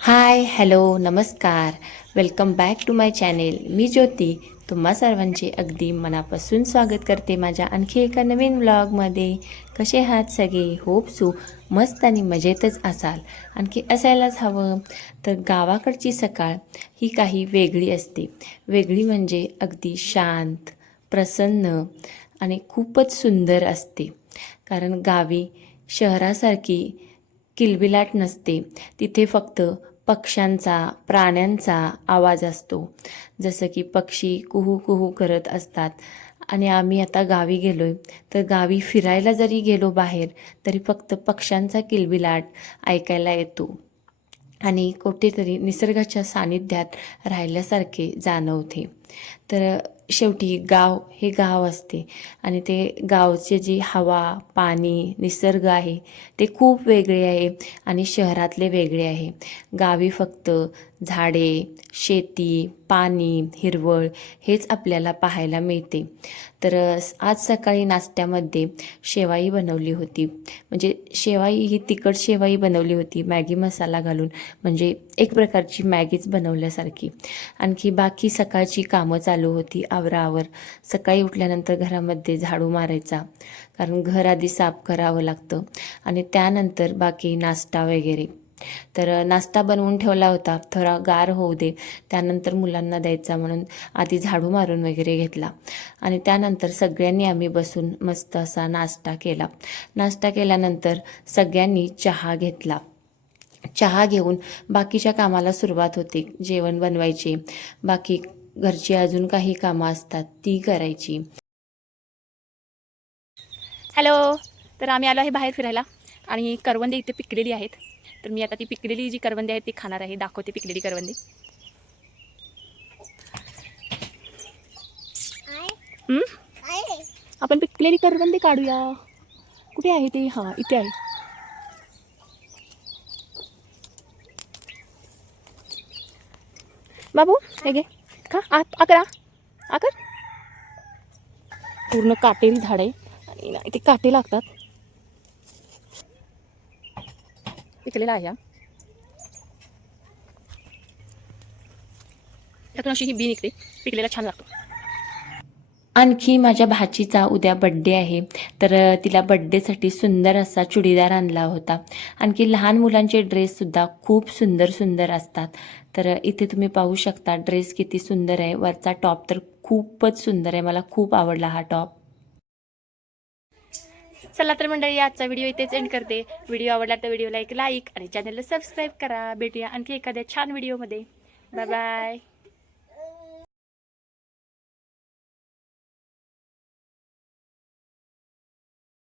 हाय, hello, नमस्कार. Welcome back to my channel. मी ज्योती तुम्हा सर्वांचे अगदी मनापासून स्वागत करते माझ्या आणखी एका नवीन व्लॉगमध्ये. कसे आहात सगळे? होप सो मस्त आणि मजेतच असाल. आणखी असायलाच हवं. तर गावाकडची सकाळ ही काही वेगळी असते. वेगळी म्हणजे अगदी शांत, प्रसन्न आणि खूपच सुंदर असते. कारण गावी शहरासारखी किलबिलाट नसते. तिथे फक्त पक्ष्यांचा, प्राण्यांचा आवाज असतो. जसं की पक्षी कुहू कुहू करत असतात. आणि आम्ही आता गावी गेलो आहे, तर गावी फिरायला जरी गेलो बाहेर, तरी फक्त पक्ष्यांचा किलबिलाट ऐकायला येतो. आणि कुठेतरी निसर्गाच्या सानिध्यात राहिल्यासारखे जाणवते. तर शेवटी गाव हे गाव असते आणि ते गावचे जी हवा, पाणी, निसर्ग आहे ते खूप वेगळे आहे आणि शहरातले वेगळे आहे. गावी फक्त झाडे, शेती, पाणी, हिरवळ हेच आपल्याला पाहायला मिळते. तर आज सकाळी नाश्त्यामध्ये शेवाई बनवली होती. म्हणजे शेवाई ही तिखट शेवाई बनवली होती मॅगी मसाला घालून, म्हणजे एक प्रकारची मॅगीच बनवल्यासारखी. आणखी बाकी सकाळची कामं चालू होती आवराआवर. सकाळी उठल्यानंतर घरामध्ये झाडू मारायचा, कारण घर आधी साफ करावं लागतं आणि त्यानंतर बाकी नाश्ता वगैरे. तर नाश्ता बनवून ठेवला होता, थोडा गार होऊ दे, त्यानंतर मुलांना द्यायचा म्हणून आधी झाडू मारून वगैरे घेतला. आणि त्यानंतर सगळ्यांनी आम्ही बसून मस्त असा नाश्ता केला. नाश्ता केल्यानंतर सगळ्यांनी चहा घेतला. चहा घेऊन बाकीच्या कामाला सुरुवात होते. जेवण बनवायचे, बाकी घरची अजून काही कामं असतात ती करायची. हॅलो. तर आम्ही आलो आहे बाहेर फिरायला आणि करवंदे इथे पिकलेली आहेत. तर मी आता ती पिकलेली जी करवंदे आहेत ती खाणार आहे. दाखवते पिकलेली करवंदे. हं? आपण पिकलेली करवंदे काढूया. कुठे आहे ते? हां, इथे आहे. बाबू हे घे, खा. आकरा आकर. पूर्ण काटेरी झाड आहे आणि इथे काटे लागतात. पिकलेला आहे हा. त्यातून अशी ही बी निघते. पिकलेला छान लागतो. आणखी माझ्या भाचीचा उद्या बड्डे आहे, तर तिला बड्डेसाठी सुंदर असा चुडीदार आणला होता. आणखी लहान मुलांचे ड्रेससुद्धा खूप सुंदर सुंदर असतात. तर इथे तुम्ही पाहू शकता ड्रेस किती सुंदर आहे. वरचा टॉप तर खूपच सुंदर आहे. मला खूप आवडला हा टॉप. चला तर मंडळी, आजचा व्हिडिओ इथेच एंड करते. व्हिडिओ आवडला तर व्हिडिओला एक लाईक आणि चॅनलला सबस्क्राईब करा. भेटूया आणखी एखाद्या छान व्हिडिओमध्ये. Bye bye.